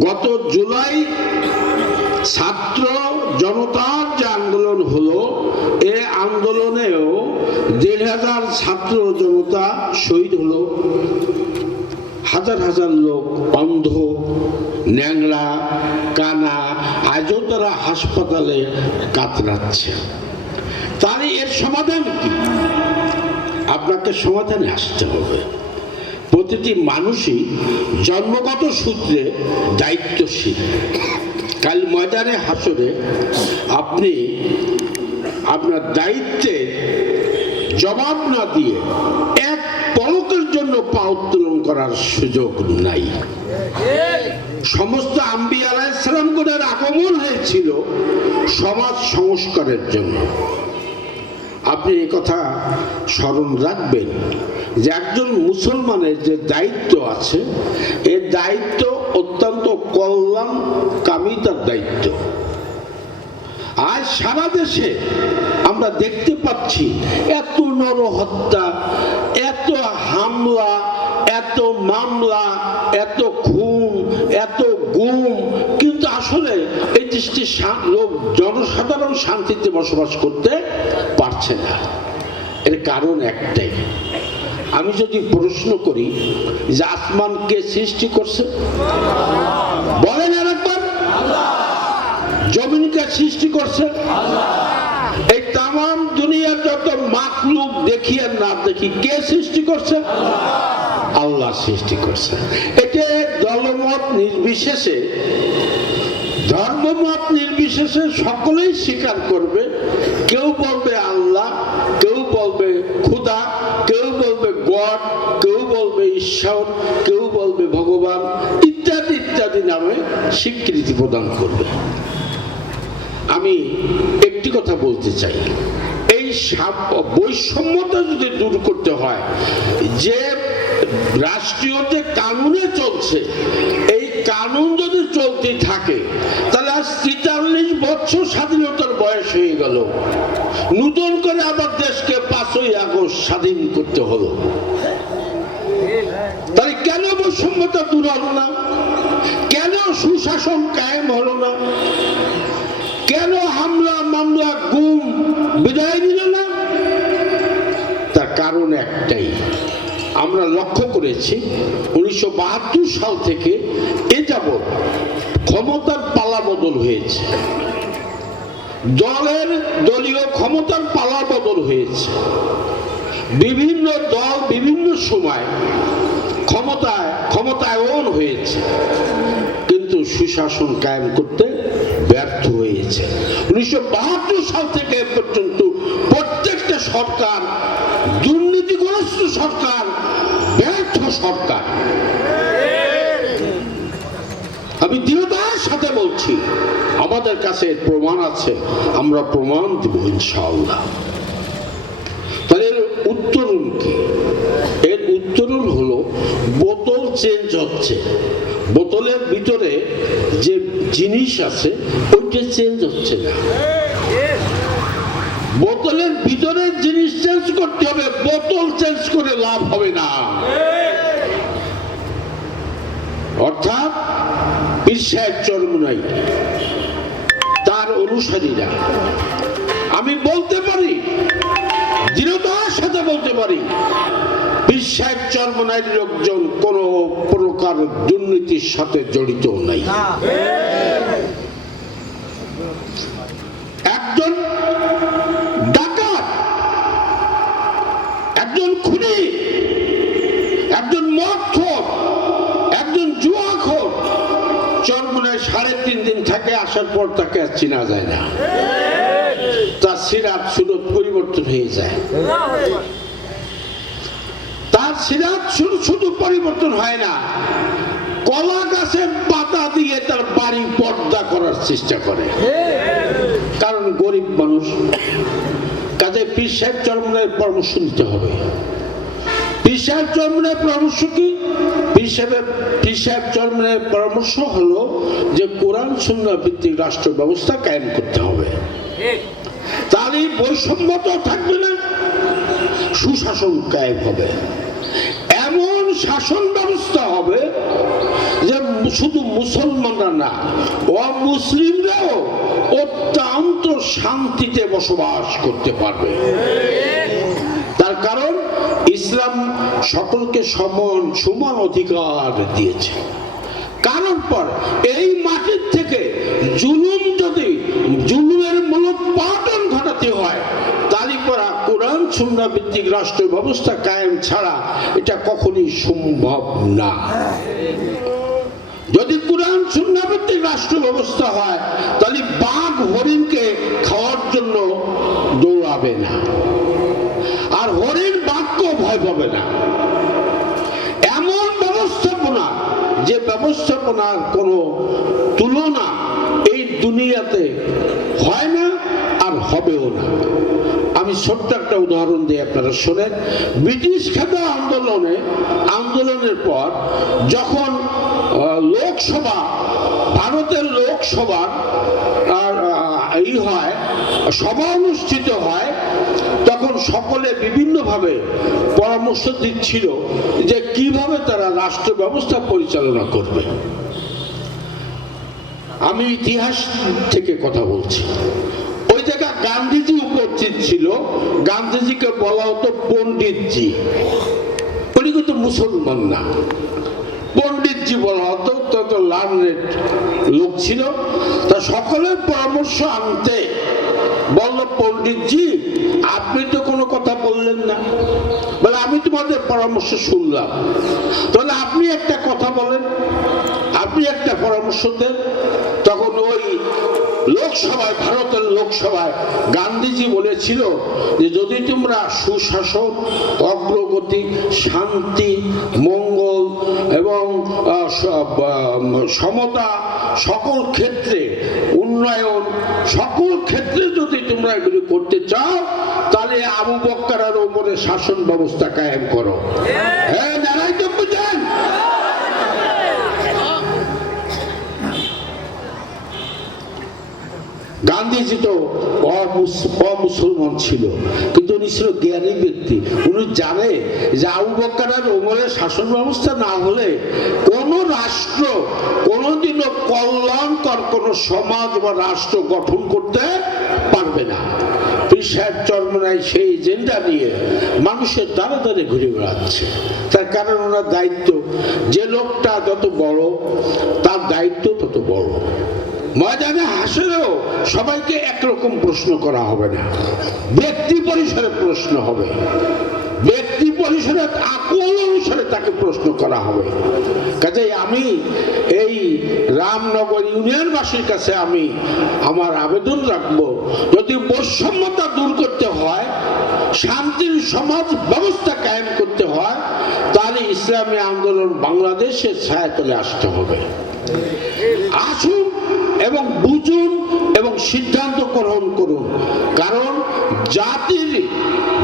গত জুলাই ছাত্র জনতার যে আন্দোলন হলো, এ আন্দোলনেও দেড় হাজার ছাত্র জনতা শহীদ হলো। হাজার হাজার লোক অন্ধ, ন্যাংরা, কানা, আজও তারা হাসপাতালে কাতরাচ্ছে। তারই এর সমাধান কি? আপনাকে সমাধানে আসতে হবে। প্রতিটি মানুষই জন্মগত সূত্রে দায়িত্বশীল। কাল ময়দানে, হাসরে আপনি আপনার দায়িত্বে জবাব না দিয়ে এক পলকের জন্য পা উত্তোলন করার সুযোগ নাই। সমস্ত আম্বি আলাইসালামগণের আগমন হয়েছিল সমাজ সংস্কারের জন্য। আপনি কথা স্মরণ রাখবেন। যে একজন মুসলমানের যে দায়িত্ব আছে, এ দায়িত্ব অত্যন্ত কল্যাণকামী তার দায়িত্ব। আজ সারা দেশে আমরা দেখতে পাচ্ছি এত নরহত্যা, এত হামলা, এত মামলা, এত খুন, এত গুম। কিন্তু আসলে এই দেশটি লোক, জনসাধারণ শান্তিতে বসবাস করতে পারছে না। এর কারণ একটাই। আমি যদি প্রশ্ন করি যে আসমান কে সৃষ্টি করছে? বলেন আর একবার জমিনকে সৃষ্টি করছে? এই তাম দুনিয়ার যত মাকলুক দেখি আর না দেখি, কে সৃষ্টি করছে? আল্লাহ সৃষ্টি করছে। এটা দলমত নির্বিশেষে, ধর্মমত নির্বিশেষে সকলেই স্বীকার করবে। কেউ বলবে আল্লাহ, কেউ বলবে খুদা কেউ বলবে গড কেউ বলবে ঈশ্বর, কেউ বলবে ভগবান, ইত্যাদি ইত্যাদি নামে স্বীকৃতি প্রদান করবে। আমি একটি কথা বলতে চাই। এই বৈষম্যতা যদি দূর করতে হয়, যে রাষ্ট্রীয় যে কানুনে চলছে, এই কানুন যদি চলতে থাকে, তাহলে আজ তেতাল্লিশ বছর স্বাধীনতার বয়স হয়ে গেল। নতুন করে আবার দেশকে পাঁচই আগস্ট স্বাধীন করতে হলো। বৈষম্যতা দূর হলো না। কেন সুশাসন কায়েম হলো না? কেন হামলা, মামলা, গুম বিদায় দিল না? তার কারণ একটাই। আমরা লক্ষ্য করেছি উনিশশো বাহাত্তর সাল থেকে এ যাবৎ ক্ষমতার পালা বদল হয়েছে। দলের দলীয় ক্ষমতার পালা বদল হয়েছে। বিভিন্ন দল বিভিন্ন সময় ক্ষমতায় ক্ষমতায়ন হয়েছে। কিন্তু সুশাসন কায়েম করতে ব্যর্থ হয়েছে। উনিশশো বাহাত্তর সাল থেকে পর্যন্ত প্রত্যেকটা সরকার, দুর্নীতিগ্রস্ত সরকার, ব্যর্থ সরকার। আমি দৃঢ়তার সাথে বলছি, আমাদের কাছে প্রমাণ আছে, আমরা প্রমাণ দিব ইনশাআল্লাহ। তাহলে উত্তরণ কি? এর উত্তরণ চেঞ্জ হচ্ছে। বোতলের ভিতরে যে জিনিস আছে, ওইটা চেঞ্জ হচ্ছে না। বোতলের ভিতরে জিনিস চেঞ্জ করতে হবে, বোতল চেঞ্জ করে লাভ হবে না। অর্থাৎ পীর সাহেব চরমনাই তার অনুসারীরা। আমি বলতে পারি, দৃঢ়তার সাথে বলতে পারি পীর সাহেব লোকজন কোন প্রকার দুর্নীতির সাথে জড়িত নাই। একজন ডাকাত একজন খুনি একজন মদখোর একজন জুয়াখোর চরমনায় সাড়ে তিন দিন থাকে আসার পর তাকে আর চেনা যায় না। তার সিরাত সুরত পরিবর্তন হয়ে যায়। তার সিরাত শুধু শুধু পরিবর্তন হয় না, কলা গাছের পাতা দিয়ে তার বাড়ি পর্দা করার চেষ্টা করে। কারণ গরিব মানুষ, কাজে পীর সাহেব চরমনের পরামর্শ নিতে হবে। পীর সাহেব চরমনের পরামর্শ কি? পীর সাহেবের পীর সাহেব চরমনের পরামর্শ হলো যে কোরআন, সুন্নাহ ভিত্তিক রাষ্ট্র ব্যবস্থা কায়েম করতে হবে। তাহলে এই বৈষম্য তো থাকবে না, সুশাসন কায়েম হবে। এমন শাসন ব্যবস্থা হবে যে শুধু মুসলমানরা না, অমুসলিমরাও অত্যন্ত শান্তিতে বসবাস করতে পারবে। তার কারণ, ইসলাম সকলকে সমান সমান অধিকার দিয়েছে। কারণ পর, এই মাটির থেকে জুলুম যদি, জুলুমের মূলোৎপাটন ঘটাতে হয় সুন্না ভিত্তিক রাষ্ট্র ব্যবস্থা কায়েম ছাড়া এটা কখনই সম্ভব না। যদি কোরআন সুন্না ভিত্তিক রাষ্ট্র ব্যবস্থা হয়, তাহলে বাঘ হরিণকে খাওয়ার জন্য দৌড়াবে না। আর হরিণ বাঘকেও ভয় পাবে না। এমন ব্যবস্থাপনা, যে ব্যবস্থাপনার কোনো তুলনা এই দুনিয়াতে হয় না আর হবেও আমি ছোট্ট একটা উদাহরণ দিই আপনারা শোনেন। ব্রিটিশ খেদা আন্দোলনে, আন্দোলনের পর যখন লোকসভা, ভারতের লোকসভার এই হয়, সভা অনুষ্ঠিত হয়, তখন সকলে বিভিন্নভাবে পরামর্শ দিচ্ছিল যে কীভাবে তারা রাষ্ট্র ব্যবস্থা পরিচালনা করবে। আমি ইতিহাস থেকে কথা বলছি। ওই জায়গা গান্ধীজি উপস্থিত ছিল। গান্ধীজিকে বলা হতো পণ্ডিতজি। উনি কিন্তু মুসলমান না। পণ্ডিতজি বলা হতো তত লার্নেড লোক ছিল। তা সকলের পরামর্শ আনতে বলল, পণ্ডিতজি, আপনি তো কোনো কথা বললেন না। বলে, আমি তোমাদের পরামর্শ শুনলাম। তাহলে আপনি একটা কথা বলেন। আপনি একটা পরামর্শ দেন। তখন ওই লোকসভায় ভারতের লোকসভায় গান্ধীজি বলেছিল যে যদি তোমরা সুশাসন অগ্রগতি শান্তি মঙ্গল এবং সমতা সকল ক্ষেত্রে উন্নয়ন সকল ক্ষেত্রে যদি তোমরা এগুলি করতে চাও তাহলে আবু বক্কার উপরে শাসন ব্যবস্থা কায়েম করো। হ্যাঁ। নারায়ণ বুঝেন গান্ধীজি তো অমুস- অমুসলমান ছিল। কিন্তু উনি ছিল জ্ঞানী ব্যক্তি। উনি জানে যে আবু বক্কারের ওমরের শাসন ব্যবস্থা না হলে কোন রাষ্ট্র কোনোদিনও কল্যাণকর কোন সমাজ বা রাষ্ট্র গঠন করতে পারবে না। সেই এজেন্ডা নিয়ে মানুষের দ্বারা দ্বারে ঘুরে বেড়াচ্ছে। তার কারণ ওনার দায়িত্ব, যে লোকটা যত বড়, তার দায়িত্ব তত বড়। ময়দানে হাসলেও সবাইকে একরকম প্রশ্ন করা হবে না। ব্যক্তি পরিসরে প্রশ্ন হবে। ব্যক্তি পরিসরে আকল অনুসারে তাকে প্রশ্ন করা হবে। কাজে আমি এই রামনগর ইউনিয়নবাসীর কাছে আমি আমার আবেদন রাখব, যদি বৈষম্যতা দূর করতে হয়, শান্তির সমাজ ব্যবস্থা কায়েম করতে হয়, তাহলে ইসলামী আন্দোলন বাংলাদেশের ছায়াতলে আসতে হবে। আসুন এবং বুঝুন এবং সিদ্ধান্ত গ্রহণ করুন। কারণ জাতির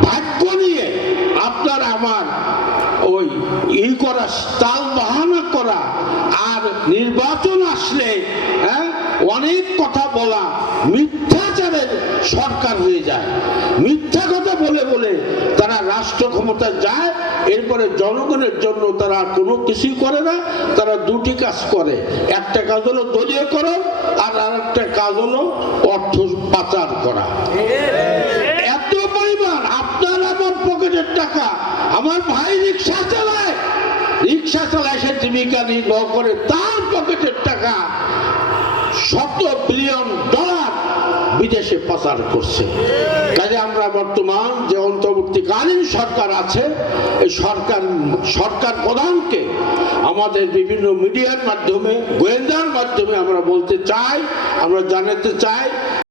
ভাগ্য নিয়ে আপনার আমার ওই ই করা, তাল বাহানা করা আর নির্বাচন আসলে হ্যাঁ অনেক কথা বলা মিথ্যাচারের সরকার হয়ে যায়। মিথ্যা কথা বলে বলে তারা রাষ্ট্র ক্ষমতা যায়, এরপরে জনগণের জন্য তারা কোনো কিছুই করে না, তারা দুটি কাজ করে। একটা কাজ হলো দলীয় করো আর আরেকটা কাজ হলো অর্থ পাচার করা। এত পরিমাণ আপনার আমার পকেটের টাকা, আমার ভাই রিক্সা চালায়। রিক্সা চালায় সে জীবিকা নির্বাহ করে, তার পকেটের টাকা শত বিলিয়ন ডলার বিদেশে পাচার করছে। কাজে আমরা বর্তমান যে অন্তর্বর্তীকালীন সরকার আছে, এই সরকার সরকার প্রধানকে আমাদের বিভিন্ন মিডিয়ার মাধ্যমে, গোয়েন্দার মাধ্যমে আমরা বলতে চাই, আমরা জানাতে চাই